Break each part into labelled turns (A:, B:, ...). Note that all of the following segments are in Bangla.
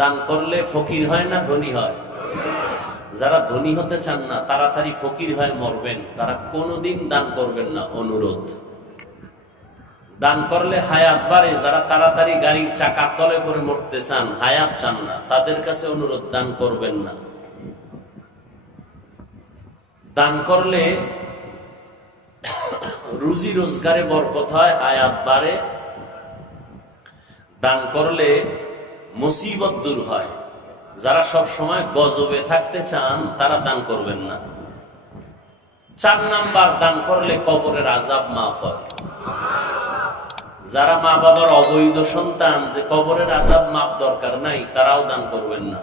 A: দান করলে ফকির হয় না ধনী হয়? যারা ধনী হতে চান না, তাড়াতাড়ি ফকির হয়ে মরবেন। তারা কোনোদিন দান করবেন না, অনুরোধ। দান করলে হায়াত বাড়ে। যারা তাড়াতাড়ি গাড়ির চাকার তলে করে মরতে চান, হায়াত চান না। তাদের কাছে অনুরোধ, দান করবেন না। দান করলে রুজি রোজগারে বরকত হয়, হায়াত বাড়ে। দান করলে মুসিবত দূর হয়। যারা সব সময় গজবে থাকতে চান, তারা দান করবেন না। চার নাম্বার দান করলে কবরের আজাব মাফ হয়। যারা মা বাবার অবৈধ সন্তান, যে কবরের আজাব মাপ দরকার নাই, তারাও দান করবেন না।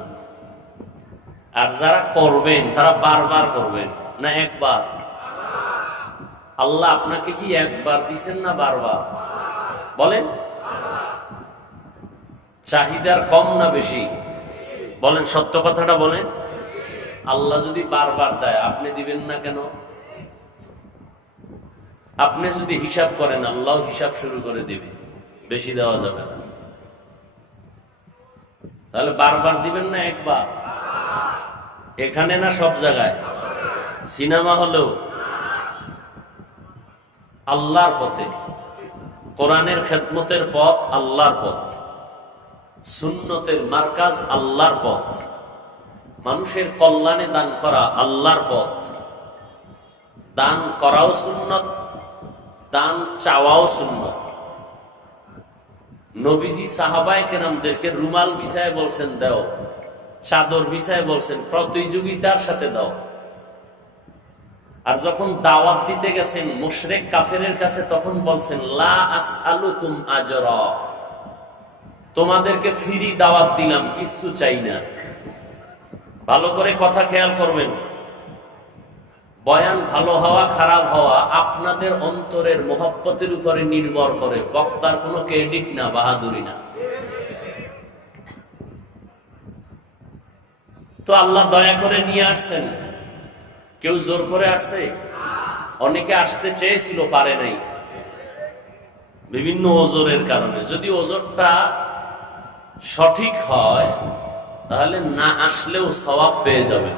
A: আর যারা করবেন, তারা বারবার করবেন, না একবার? আল্লাহ আপনাকে কি একবার দিছেন না বারবার? বলেন। চাহিদার কম না বেশি? বলেন, সত্য কথাটা বলেন। আল্লাহ যদি বারবার দেয়, আপনি দিবেন না কেন? আপনি যদি হিসাব করেন, আল্লাহ হিসাব শুরু করে দিবে। বেশি দেওয়া যাবে না। তাহলে বারবার দিবেন না একবার? এখানে না সব জায়গায়? সিনেমা হলেও। আল্লাহর পথে। কোরআনের খেদমতের পথ আল্লাহর পথ। সুন্নতের মার্কাজ আল্লাহর পথ। মানুষের কল্যাণে দান করা আল্লাহর পথ। দান করাও সুন্নত, দান চাওয়াও সুন্নত। নবীজি সাহাবাই কেরামদেরকে রুমাল বিষয়ে বলছেন, দাও। চাদর বিষয়ে বলছেন, প্রতিযোগিতার সাথে দাও। আর যখন দাওয়াত দিতে গেছেন মুশরেক কাফের কাছে, তখন বলছেন, লা আস আলুকুম আজরা। তোমাদেরকে ফ্রি দাওয়াত দিলাম, কিচ্ছু চাই না। ভালো করে কথা খেয়াল করবেন। বয়ান ভালো হওয়া, খারাপ হওয়া আপনাদের অন্তরের মহব্বতের উপরে নির্ভর করে। বক্তার কোনো ক্রেডিট না, বাহাদুরি না। তো আল্লাহ দয়া করে নিয়ে আসছেন। কেউ জোর করে আসছে? অনেকে আসতে চেয়েছিল, পারে নাই। বিভিন্ন ওজোরের কারণে। যদি ওজোরটা সঠিক হয় তাহলে না আসলেও স্বভাব পেয়ে যাবে